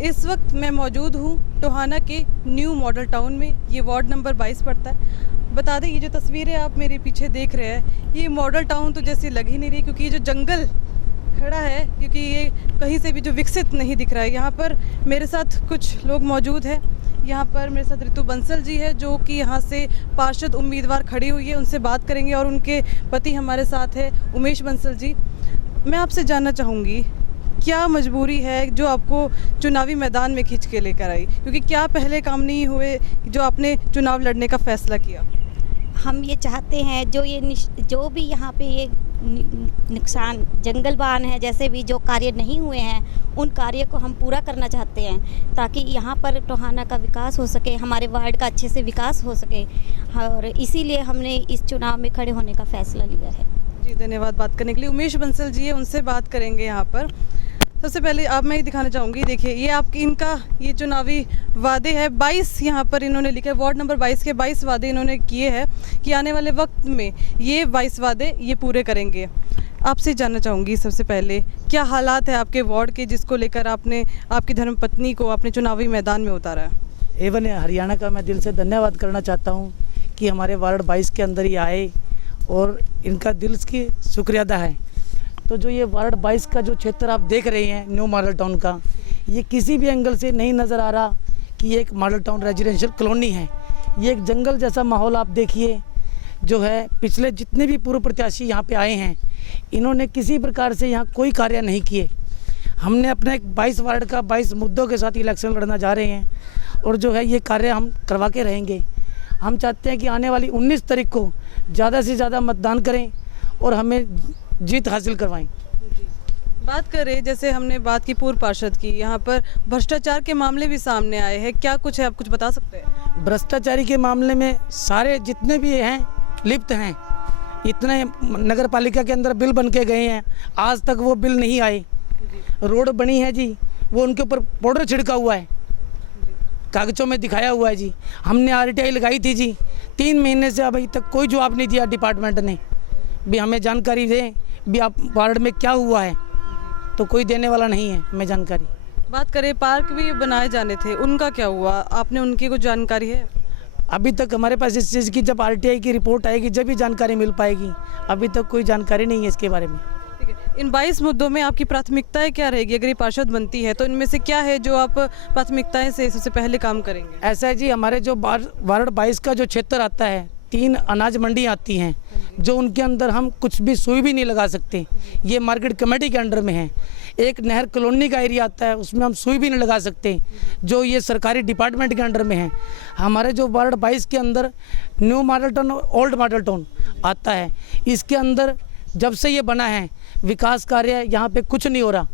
इस वक्त मैं मौजूद हूँ टोहाना के न्यू मॉडल टाउन में। ये वार्ड नंबर 22 पड़ता है। बता दें, ये जो तस्वीरें आप मेरे पीछे देख रहे हैं, ये मॉडल टाउन तो जैसे लग ही नहीं रही, क्योंकि ये जो जंगल खड़ा है, क्योंकि ये कहीं से भी जो विकसित नहीं दिख रहा है। यहाँ पर मेरे साथ कुछ लोग मौजूद हैं। यहाँ पर मेरे साथ ऋतु बंसल जी है, जो कि यहाँ से पार्षद उम्मीदवार खड़ी हुई है। उनसे बात करेंगे। और उनके पति हमारे साथ है उमेश बंसल जी। मैं आपसे जानना चाहूँगी, क्या मजबूरी है जो आपको चुनावी मैदान में खींच के लेकर आई? क्योंकि क्या पहले काम नहीं हुए जो आपने चुनाव लड़ने का फैसला किया? हम ये चाहते हैं जो भी यहाँ पे ये नुकसान जंगल बान है, जैसे भी जो कार्य नहीं हुए हैं, उन कार्य को हम पूरा करना चाहते हैं, ताकि यहाँ पर टोहाना का विकास हो सके, हमारे वार्ड का अच्छे से विकास हो सके। और इसीलिए हमने इस चुनाव में खड़े होने का फैसला लिया है। जी, धन्यवाद बात करने के लिए। उमेश बंसल जी है, उनसे बात करेंगे। यहाँ पर सबसे पहले आप मैं ये दिखाना चाहूँगी, देखिए ये आपकी इनका ये चुनावी वादे है। 22 यहाँ पर इन्होंने लिखा है, वार्ड नंबर 22 के 22 वादे इन्होंने किए हैं कि आने वाले वक्त में ये 22 वादे ये पूरे करेंगे। आपसे जानना चाहूँगी सबसे पहले, क्या हालात है आपके वार्ड के, जिसको लेकर आपने आपकी धर्मपत्नी को अपने चुनावी मैदान में उतारा है? एवन हरियाणा का मैं दिल से धन्यवाद करना चाहता हूँ कि हमारे वार्ड 22 के अंदर ही आए, और इनका दिल की शुक्रिया अदा है। तो जो ये वार्ड 22 का जो क्षेत्र आप देख रहे हैं न्यू मॉडल टाउन का, ये किसी भी एंगल से नहीं नज़र आ रहा कि ये एक मॉडल टाउन रेजिडेंशियल कॉलोनी है। ये एक जंगल जैसा माहौल आप देखिए जो है। पिछले जितने भी पूर्व प्रत्याशी यहाँ पे आए हैं, इन्होंने किसी प्रकार से यहाँ कोई कार्य नहीं किए। हमने अपने एक 22 वार्ड का 22 मुद्दों के साथ इलेक्शन लड़ना जा रहे हैं, और जो है ये कार्य हम करवा के रहेंगे। हम चाहते हैं कि आने वाली 19 तारीख को ज़्यादा से ज़्यादा मतदान करें और हमें जीत हासिल करवाएं। बात करें, जैसे हमने बात की पूर्व पार्षद की, यहाँ पर भ्रष्टाचार के मामले भी सामने आए हैं। क्या कुछ है, आप कुछ बता सकते हैं? भ्रष्टाचारी के मामले में सारे जितने भी हैं लिप्त हैं। इतने नगर पालिका के अंदर बिल बन के गए हैं, आज तक वो बिल नहीं आए। रोड बनी है जी, वो उनके ऊपर पाउडर छिड़का हुआ है, कागजों में दिखाया हुआ है जी। हमने RTI लगाई थी जी, 3 महीने से अभी तक कोई जवाब नहीं दिया डिपार्टमेंट ने। भी हमें जानकारी दें भी आप वार्ड में क्या हुआ है, तो कोई देने वाला नहीं है हमें जानकारी। बात करें, पार्क भी बनाए जाने थे, उनका क्या हुआ? आपने उनकी कुछ जानकारी है? अभी तक हमारे पास इस चीज़ की जब RTI की रिपोर्ट आएगी जब भी जानकारी मिल पाएगी। अभी तक कोई जानकारी नहीं है इसके बारे में। ठीक है, इन 22 मुद्दों में आपकी प्राथमिकताएं क्या रहेगी? अगर ये पार्षद बनती है तो इनमें से क्या है जो आप प्राथमिकताएं से सबसे पहले काम करेंगे? ऐसा है जी, हमारे जो वार्ड 22 का जो क्षेत्र आता है, 3 अनाज मंडी आती हैं, जो उनके अंदर हम कुछ भी सुई भी नहीं लगा सकते। ये मार्केट कमेटी के अंडर में है। एक नहर कॉलोनी का एरिया आता है, उसमें हम सुई भी नहीं लगा सकते, जो ये सरकारी डिपार्टमेंट के अंडर में है। हमारे जो वार्ड 22 के अंदर न्यू मॉडल टाउन और ओल्ड मॉडल टाउन आता है, इसके अंदर जब से ये बना है विकास कार्य यहाँ पे कुछ नहीं हो रहा,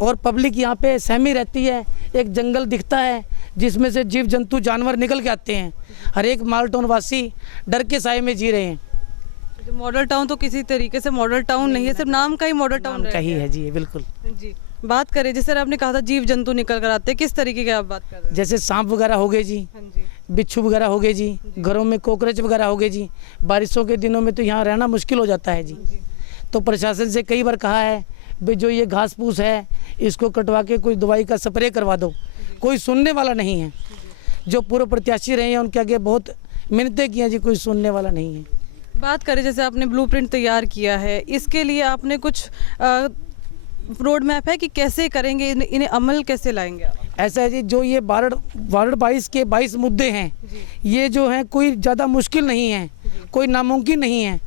और पब्लिक यहाँ पे सहमी रहती है। एक जंगल दिखता है जिसमें से जीव जंतु जानवर निकल के आते हैं। हर एक मॉडल टाउन वासी डर के साए में जी रहे हैं। मॉडल टाउन तो किसी तरीके से मॉडल टाउन नहीं है, सिर्फ नाम का ही मॉडल टाउन का ही है जी, बिल्कुल जी। बात करें, जैसे आपने कहा था जीव जंतु निकल कर आते हैं, किस तरीके की आप बात कर रहे हैं? जैसे सांप वगैरह हो गए जी, बिच्छू वगैरह हो गए जी, घरों में कॉकरोच वगैरह हो गए जी। बारिशों के दिनों में तो यहाँ रहना मुश्किल हो जाता है जी। तो प्रशासन से कई बार कहा है भाई जो ये घास फूस है इसको कटवा के कोई दवाई का स्प्रे करवा दो, कोई सुनने वाला नहीं है। जो पूर्व प्रत्याशी रहे हैं उनके आगे बहुत मिन्नतें की हैं जी, कोई सुनने वाला नहीं है। बात करें, जैसे आपने ब्लूप्रिंट तैयार किया है, इसके लिए आपने कुछ रोड मैप है कि कैसे करेंगे, इन्हें अमल कैसे लाएंगे आप? ऐसा है जी, जो ये वार्ड 22 के 22 मुद्दे हैं, ये जो हैं कोई ज़्यादा मुश्किल नहीं है, कोई नामुमकिन नहीं है।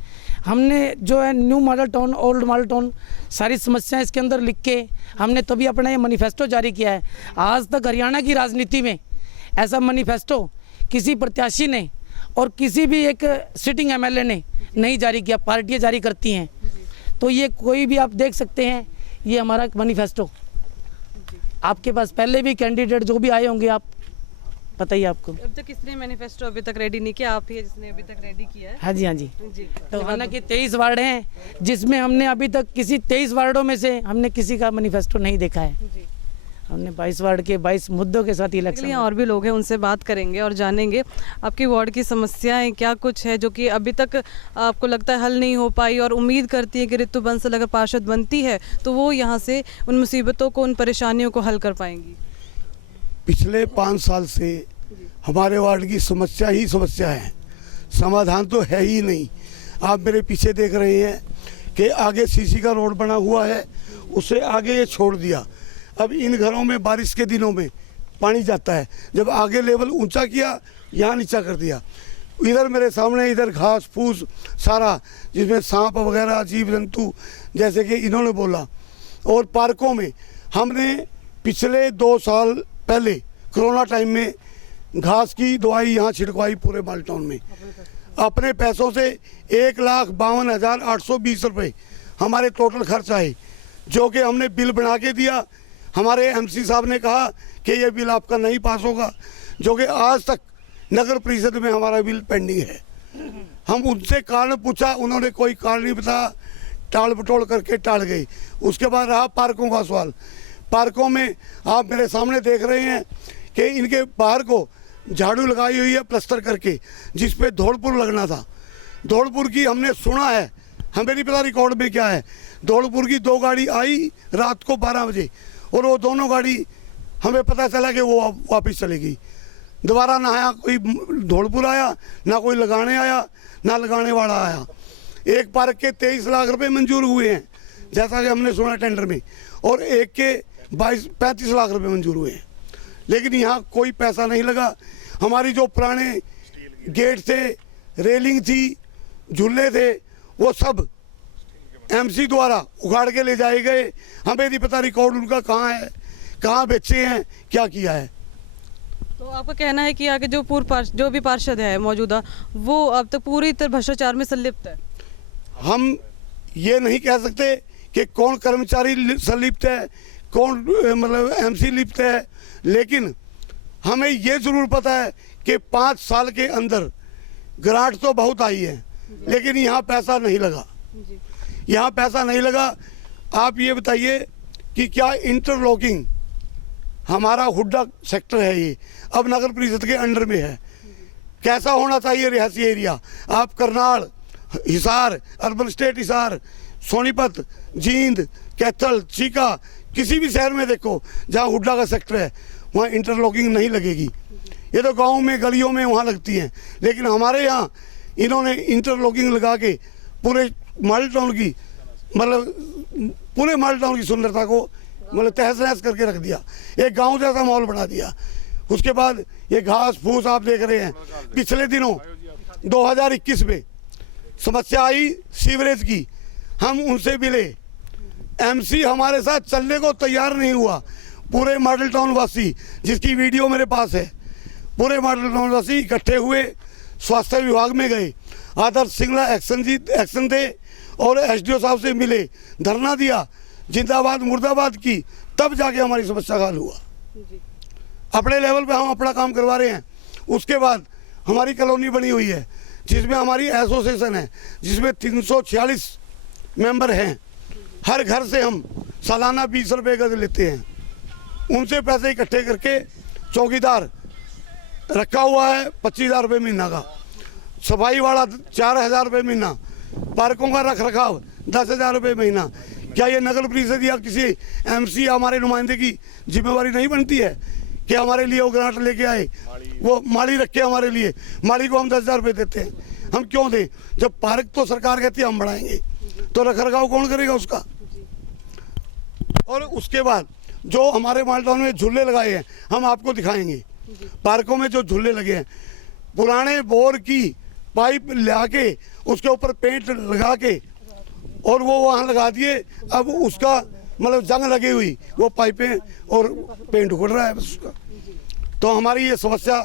हमने जो है new model town old model town सारी समस्याएं इसके अंदर लिख के हमने तभी अपना ये मैनिफेस्टो जारी किया है। आज तक हरियाणा की राजनीति में ऐसा मैनिफेस्टो किसी प्रत्याशी ने और किसी भी एक सिटिंग MLA ने नहीं जारी किया, पार्टियां जारी करती हैं। तो ये कोई भी आप देख सकते हैं, ये हमारा मैनिफेस्टो। आपके पास पहले भी कैंडिडेट जो भी आए होंगे, आप बताइए आपको। अब तक किसने मैनिफेस्टो अभी तक रेडी नहीं किया? आप ही है जिसने अभी तक रेडी किया है? हाँ जी, हाँ जी। तो टोहाना के 23 वार्ड हैं, जिसमें हमने अभी तक किसी 23 वार्डों में से हमने किसी का मैनिफेस्टो नहीं देखा है। हमने 22 वार्ड के 22 मुद्दों के साथ इलेक्शन। और भी लोग हैं, उनसे बात करेंगे और जानेंगे आपकी वार्ड की समस्याएं क्या कुछ है जो कि अभी तक आपको लगता है हल नहीं हो पाई, और उम्मीद करती है कि ऋतु बंसल अगर पार्षद बनती है तो वो यहाँ से उन मुसीबतों को, उन परेशानियों को हल कर पाएंगी। पिछले 5 साल से हमारे वार्ड की समस्या ही समस्या है, समाधान तो है ही नहीं। आप मेरे पीछे देख रहे हैं कि आगे सीसी का रोड बना हुआ है, उसे आगे ये छोड़ दिया। अब इन घरों में बारिश के दिनों में पानी जाता है, जब आगे लेवल ऊंचा किया यहाँ नीचा कर दिया। इधर मेरे सामने इधर घास फूस सारा, जिसमें सांप वगैरह जीव जंतु जैसे कि इन्होंने बोला। और पार्कों में हमने पिछले 2 साल पहले कोरोना टाइम में घास की दवाई यहाँ छिड़कवाई पूरे माल टाउन में अपने पैसों से। 1,52,820 रुपये हमारे टोटल खर्च आए, जो कि हमने बिल बना के दिया। हमारे एमसी साहब ने कहा कि ये बिल आपका नहीं पास होगा, जो कि आज तक नगर परिषद में हमारा बिल पेंडिंग है। हम उनसे कारण पूछा, उन्होंने कोई कारण नहीं बताया, टाल बटोल करके टाल गई। उसके बाद रहा पार्कों का सवाल। पार्कों में आप मेरे सामने देख रहे हैं कि इनके बाहर को झाड़ू लगाई हुई है प्लास्टर करके, जिस पे धौलपुर लगना था। धौलपुर की हमने सुना है, हमें नहीं पता रिकॉर्ड में क्या है। धौलपुर की 2 गाड़ी आई रात को 12 बजे, और वो दोनों गाड़ी हमें पता चला कि वो वापस चली गई। दोबारा ना आया कोई धौलपुर आया, ना कोई लगाने आया, ना लगाने वाला आया। एक पार्क के 23 लाख रुपए मंजूर हुए हैं, जैसा कि हमने सुना टेंडर में, और एक के 35 लाख रुपए मंजूर हुए हैं, लेकिन यहाँ कोई पैसा नहीं लगा। हमारी जो पुराने गेट थे, रेलिंग थी, झूले थे, वो सब एमसी द्वारा उखाड़ के ले जाए गए। हमें नहीं पता रिकॉर्ड उनका कहाँ है, कहाँ बेचे हैं, क्या किया है। तो आपका कहना है कि आगे जो भी पार्षद है मौजूदा, वो अब तक पूरी तरह भ्रष्टाचार में संलिप्त है। हम ये नहीं कह सकते कि कौन कर्मचारी संलिप्त है, कौन मतलब एमसी लिप्त है, लेकिन हमें ये ज़रूर पता है कि 5 साल के अंदर ग्रांट तो बहुत आई है, लेकिन यहाँ पैसा नहीं लगा। यहाँ पैसा नहीं लगा। आप ये बताइए कि क्या इंटरलॉकिंग, हमारा हुड्डा सेक्टर है ये, अब नगर परिषद के अंडर में है। कैसा होना चाहिए रिहायशी एरिया? आप Karnal, Hisar, urban state Hisar, Sonipat, Jind, Kaithal, Chica, किसी भी शहर में देखो जहाँ हुड्डा का सेक्टर है, वहाँ इंटरलॉकिंग नहीं लगेगी। ये तो गांव में गलियों में वहाँ लगती हैं, लेकिन हमारे यहाँ इन्होंने इंटरलॉकिंग लगा के पूरे मॉडल टाउन की, मतलब पूरे मॉडल टाउन की सुंदरता को मतलब तहस नहस करके रख दिया। एक गांव जैसा माहौल बना दिया। उसके बाद ये घास फूस आप देख रहे हैं। पिछले दिनों 2021 में समस्या आई सीवरेज की, हम उनसे मिले, एमसी हमारे साथ चलने को तैयार नहीं हुआ। पूरे मॉडल टाउन वासी, जिसकी वीडियो मेरे पास है, पूरे मॉडल टाउन वासी इकट्ठे हुए, स्वास्थ्य विभाग में गए, आदर्श सिंगला एक्शन थे और एसडीओ साहब से मिले, धरना दिया, जिंदाबाद मुर्दाबाद की, तब जाके हमारी समस्या का हल हुआ। अपने लेवल पे हम अपना काम करवा रहे हैं। उसके बाद हमारी कॉलोनी बनी हुई है, जिसमें हमारी एसोसिएशन है, जिसमें 346 मेंबर हैं। हर घर से हम सालाना 20 रुपये गज लेते हैं, उनसे पैसे इकट्ठे करके चौकीदार रखा हुआ है 25,000 रुपये महीना का, सफाई वाला 4,000 रुपये महीना, पार्कों का रख रखाव 10,000 रुपये महीना। क्या ये नगर परिषद या किसी एमसी या हमारे नुमाइंदे की जिम्मेवारी नहीं बनती है कि हमारे लिए वो ग्रांट लेके आए, वो माली रखे हमारे लिए? माली को हम 10,000 रुपये देते हैं, हम क्यों दें? जब पार्क तो सरकार कहती है हम बढ़ाएंगे, तो रख रखाव कौन करेगा उसका? और उसके बाद जो हमारे माल टाउन में झूले लगाए हैं, हम आपको दिखाएंगे। पार्कों में जो झूले लगे हैं, पुराने बोर की पाइप ला के उसके ऊपर पेंट लगा के और वो वहाँ लगा दिए। अब उसका मतलब जंग लगी हुई वो पाइपें और पेंट उखड़ रहा है बस उसका। तो हमारी ये समस्या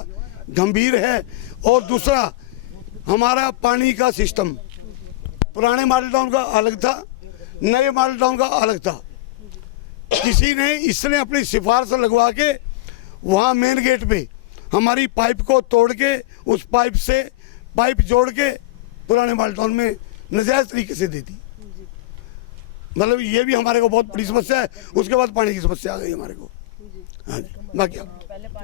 गंभीर है। और दूसरा, हमारा पानी का सिस्टम पुराने मॉडल टाउन का अलग था, नए मॉडल टाउन का अलग था। किसी ने इसने अपनी सिफारिश लगवा के वहाँ मेन गेट पे हमारी पाइप को तोड़ के उस पाइप से पाइप जोड़ के पुराने मॉडल टाउन में नाजायज़ तरीके से दे दी। मतलब ये भी हमारे को बहुत बड़ी समस्या है। उसके बाद पानी की समस्या आ गई हमारे को। हाँ जी, बाकी आप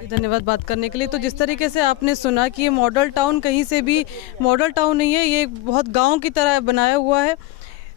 धन्यवाद बात करने के लिए। तो जिस तरीके से आपने सुना कि ये मॉडल टाउन कहीं से भी मॉडल टाउन नहीं है, ये बहुत गांव की तरह बनाया हुआ है।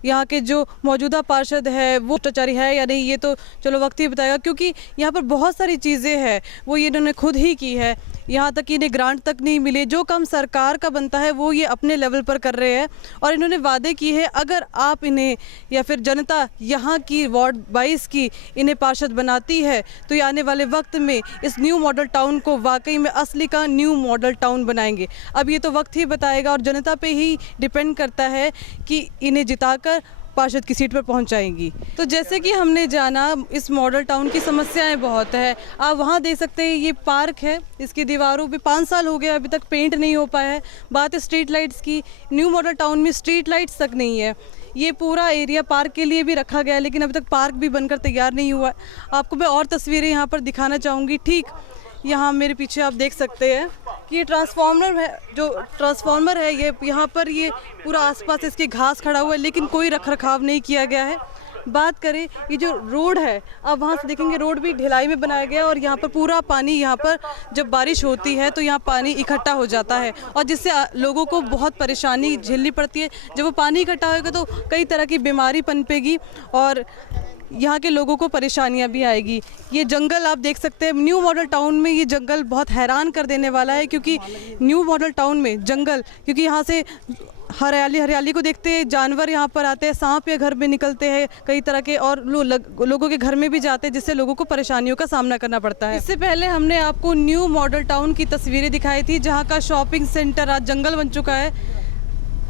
यहाँ के जो मौजूदा पार्षद है वो भ्रष्टाचारी है या नहीं, ये तो चलो वक्त ही बताएगा, क्योंकि यहाँ पर बहुत सारी चीज़ें हैं वो ये इन्होंने खुद ही की है। यहाँ तक कि इन्हें ग्रांट तक नहीं मिले, जो काम सरकार का बनता है वो ये अपने लेवल पर कर रहे हैं। और इन्होंने वादे किए हैं अगर आप इन्हें या फिर जनता यहाँ की वार्ड 22 की इन्हें पार्षद बनाती है तो ये आने वाले वक्त में इस न्यू मॉडल टाउन को वाकई में असली का न्यू मॉडल टाउन बनाएंगे। अब ये तो वक्त ही बताएगा और जनता पे ही डिपेंड करता है कि इन्हें जिताकर पार्षद की सीट पर पहुंचाएंगी। तो जैसे कि हमने जाना इस मॉडल टाउन की समस्याएं बहुत है। आप वहां देख सकते हैं ये पार्क है, इसकी दीवारों पे 5 साल हो गए अभी तक पेंट नहीं हो पाया है। बात है स्ट्रीट लाइट्स की, न्यू मॉडल टाउन में स्ट्रीट लाइट्स तक नहीं है। ये पूरा एरिया पार्क के लिए भी रखा गया है लेकिन अभी तक पार्क भी बनकर तैयार नहीं हुआ है। आपको मैं और तस्वीरें यहाँ पर दिखाना चाहूँगी। ठीक यहाँ मेरे पीछे आप देख सकते हैं कि ये ट्रांसफार्मर है, जो ट्रांसफार्मर है ये यहाँ पर ये पूरा आसपास इसके घास खड़ा हुआ है लेकिन कोई रखरखाव नहीं किया गया है। बात करें ये जो रोड है, आप वहाँ से देखेंगे रोड भी ढलाई में बनाया गया है और यहाँ पर पूरा पानी, यहाँ पर जब बारिश होती है तो यहाँ पानी इकट्ठा हो जाता है और जिससे लोगों को बहुत परेशानी झेलनी पड़ती है। जब वो पानी इकट्ठा होगा तो कई तरह की बीमारी पनपेगी और यहाँ के लोगों को परेशानियाँ भी आएगी। ये जंगल आप देख सकते हैं न्यू मॉडल टाउन में, ये जंगल बहुत हैरान कर देने वाला है क्योंकि न्यू मॉडल टाउन में जंगल, क्योंकि यहाँ से हरियाली को देखते हैं, जानवर यहाँ पर आते हैं, सांप या घर में निकलते हैं कई तरह के और लोगों के घर में भी जाते हैं जिससे लोगों को परेशानियों का सामना करना पड़ता है। इससे पहले हमने आपको न्यू मॉडल टाउन की तस्वीरें दिखाई थी जहाँ का शॉपिंग सेंटर आज जंगल बन चुका है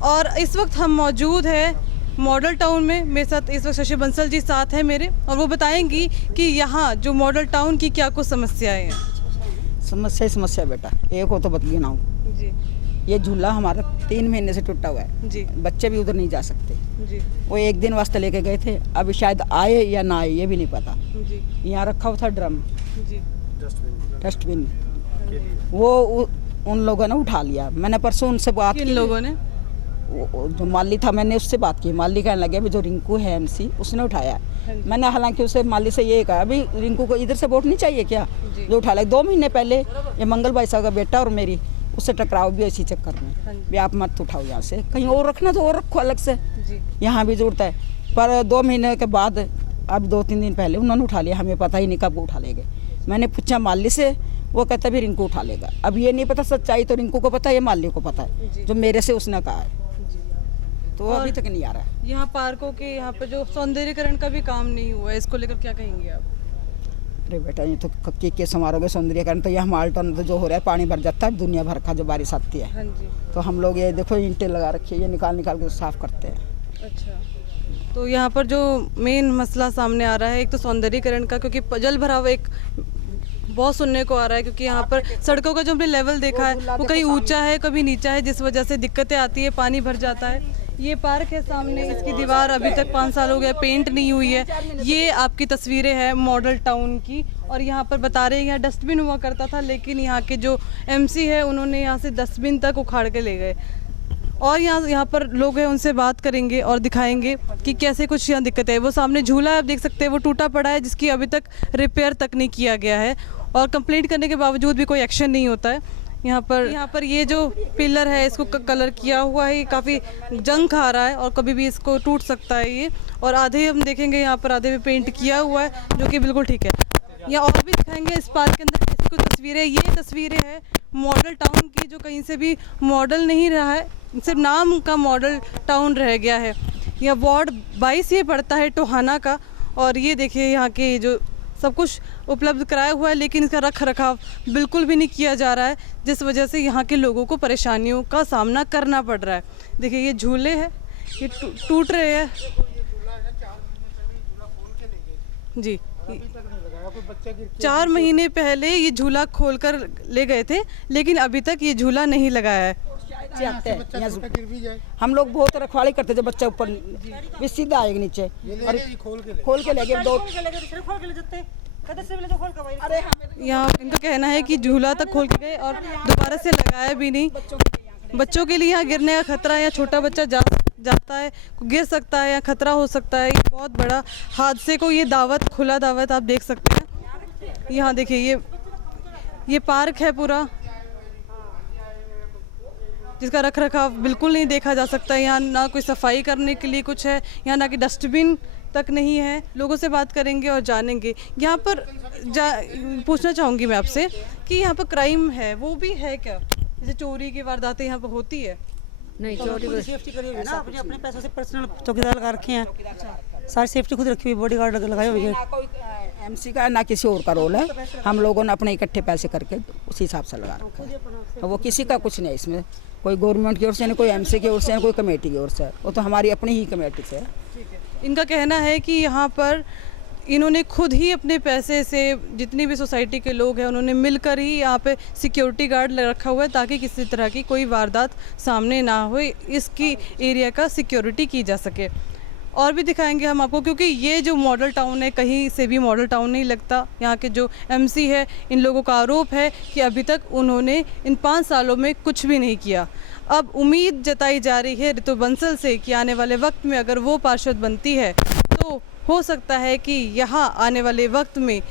और इस वक्त हम मौजूद है मॉडल टाउन में। मेरे साथ इस वक्त शशि बंसल जी साथ हैं मेरे और वो बताएंगी कि यहाँ जो मॉडल टाउन की क्या कुछ समस्याएं हैं। समस्या बेटा एक हो तो बदली ना हो जी। ये झूला हमारा 3 महीने से टूटा हुआ है जी। बच्चे भी उधर नहीं जा सकते जी। वो एक दिन वास्ते लेके गए थे, अभी शायद आए या ना आए ये भी नहीं पता। जी। यहाँ रखा हुआ था ड्रम, जी। डस्टबिन, वो उन लोगों ने उठा लिया। मैंने परसों उनसे बात की, किन लोगों ने? जो माली था मैंने उससे बात की। माली कहने लगे भी जो रिंकू है एमसी उसने उठाया। मैंने हालांकि उसे माली से ये कहा अभी रिंकू को इधर से वोट नहीं चाहिए क्या, जो उठा लिया। 2 महीने पहले ये मंगल भाई साहब का बेटा और मेरी उससे टकराव भी इसी चक्कर में भी आप मत उठाओ यहाँ से, कहीं और रखना तो और रखो अलग से, यहाँ भी जरूरत है। पर 2 महीने के बाद अब 2-3 दिन पहले उन्होंने उठा लिया, हमें पता ही नहीं कब उठा लेंगे। मैंने पूछा माली से, वो कहता भी रिंकू उठा लेगा। अब ये नहीं पता सच्चाई तो रिंकू को पता है, ये माली को पता है, जो मेरे से उसने कहा है, तो अभी तक नहीं आ रहा है। यहाँ पार्कों के यहाँ पे जो सौंदर्यीकरण का भी काम नहीं हुआ है, इसको लेकर क्या कहेंगे आप? अरे बेटा ये तो के समारोह सौंदर्यीकरण तो यहाँ माल्टन तो जो हो रहा है पानी भर जाता है दुनिया भर का जो बारिश आती है। हाँ जी। तो हम लोग ये देखो ईंटें लगा रखी है, ये निकाल के साफ करते हैं। अच्छा, तो यहाँ पर जो मेन मसला सामने आ रहा है एक तो सौंदर्यीकरण का, क्योंकि जल भराव एक बहुत सुनने को आ रहा है क्योंकि यहाँ पर सड़कों का जो हमने लेवल देखा है वो कहीं ऊंचा है कभी नीचा है, जिस वजह से दिक्कतें आती है, पानी भर जाता है। ये पार्क है सामने, इसकी दीवार अभी तक 5 साल हो गए पेंट नहीं हुई है। ये आपकी तस्वीरें हैं मॉडल टाउन की और यहाँ पर बता रहे हैं यहाँ डस्टबिन हुआ करता था लेकिन यहाँ के जो एमसी है उन्होंने यहाँ से डस्टबिन तक उखाड़ के ले गए। और यहाँ पर लोग हैं उनसे बात करेंगे और दिखाएंगे कि कैसे कुछ यहाँ दिक्कत है। वो सामने झूला है आप देख सकते हैं, वो टूटा पड़ा है जिसकी अभी तक रिपेयर तक नहीं किया गया है और कंप्लेंट करने के बावजूद भी कोई एक्शन नहीं होता है। यहाँ पर ये जो पिलर है इसको कलर किया हुआ है, काफ़ी जंग खा रहा है और कभी भी इसको टूट सकता है ये। और आधे हम देखेंगे यहाँ पर आधे में पेंट किया हुआ है जो कि बिल्कुल ठीक है। या और भी दिखाएंगे इस पार्क के अंदर कैसी कुछ तस्वीरें। ये तस्वीरें हैं मॉडल टाउन की जो कहीं से भी मॉडल नहीं रहा है, सिर्फ नाम का मॉडल टाउन रह गया है। यह वार्ड 22 ये पड़ता है टोहाना का और ये देखिए यहाँ के जो सब कुछ उपलब्ध कराया हुआ है लेकिन इसका रख रखाव बिल्कुल भी नहीं किया जा रहा है, जिस वजह से यहाँ के लोगों को परेशानियों का सामना करना पड़ रहा है। देखिए ये झूले हैं ये टूट रहे हैं जी। 4 महीने पहले ये झूला खोलकर ले गए थे लेकिन अभी तक ये झूला नहीं लगाया है। हम लोग बहुत रखवाली करते थे, बच्चा ऊपर भी सीधा आएगा नीचे और खोल के ले गए। यहाँ इनका कहना है कि झूला तक खोल के गए और दोबारा से लगाया भी नहीं। बच्चों के लिए यहाँ गिरने का खतरा है, या छोटा बच्चा जाता है गिर सकता है या खतरा हो सकता है। ये बहुत बड़ा हादसे को ये दावत, खुला दावत आप देख सकते हैं। यहाँ देखिए ये पार्क है पूरा, जिसका रख रखाव बिल्कुल नहीं देखा जा सकता। यहाँ ना कोई सफाई करने के लिए कुछ है, यहाँ ना कि डस्टबिन तक नहीं है। लोगों से बात करेंगे और जानेंगे। यहाँ पर पूछना चाहूँगी मैं आपसे कि यहाँ पर क्राइम है वो भी है क्या? जैसे चोरी की वारदातें यहाँ पर होती है? नहीं, चोरी सेफ्टी करी हुई है ना, अपने अपने पैसों से पर्सनल चौकीदार लगा रखे हैं, सारी सेफ्टी खुद रखी हुई, बॉडीगार्ड लगाए हुए हैं। ना कोई एमसी का ना किसी और का रोल है, हम लोगों ने अपने इकट्ठे पैसे करके उसी हिसाब से लगा रखा है। वो किसी का कुछ नहीं है इसमें, कोई गवर्नमेंट की ओर से, कोई एमसी की ओर से, कोई कमेटी की ओर से, वो तो हमारी अपनी ही कमेटी से है। इनका कहना है कि यहाँ पर इन्होंने खुद ही अपने पैसे से, जितनी भी सोसाइटी के लोग हैं उन्होंने मिलकर ही यहाँ पे सिक्योरिटी गार्ड रखा हुआ है ताकि किसी तरह की कोई वारदात सामने ना हो, इसकी एरिया का सिक्योरिटी की जा सके। और भी दिखाएंगे हम आपको, क्योंकि ये जो मॉडल टाउन है कहीं से भी मॉडल टाउन नहीं लगता। यहाँ के जो एमसी है, इन लोगों का आरोप है कि अभी तक उन्होंने इन 5 सालों में कुछ भी नहीं किया। अब उम्मीद जताई जा रही है ऋतु बंसल से कि आने वाले वक्त में अगर वो पार्षद बनती है तो हो सकता है कि यहाँ आने वाले वक्त में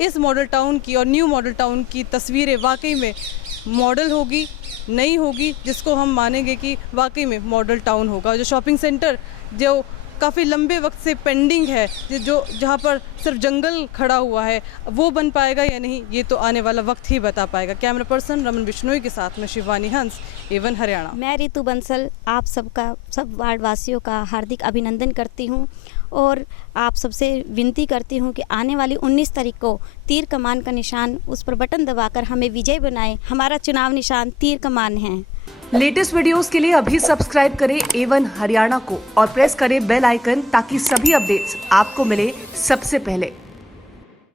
इस मॉडल टाउन की और न्यू मॉडल टाउन की तस्वीरें वाकई में मॉडल होगी, नई होगी, जिसको हम मानेंगे कि वाकई में मॉडल टाउन होगा। जो शॉपिंग सेंटर जो काफ़ी लंबे वक्त से पेंडिंग है, जो जहाँ पर सिर्फ जंगल खड़ा हुआ है, वो बन पाएगा या नहीं, ये तो आने वाला वक्त ही बता पाएगा। कैमरा पर्सन रमन बिश्नोई के साथ में शिवानी हंस, एवन हरियाणा। मैं ऋतु बंसल आप सबका, सब वार्ड वासियों का हार्दिक अभिनंदन करती हूँ और आप सबसे विनती करती हूँ कि आने वाली 19 तारीख को तीर कमान का निशान, उस पर बटन दबाकर हमें विजय बनाएं। हमारा चुनाव निशान तीर कमान है। लेटेस्ट वीडियोस के लिए अभी सब्सक्राइब करें एवन हरियाणा को और प्रेस करें बेल आइकन ताकि सभी अपडेट्स आपको मिले सबसे पहले।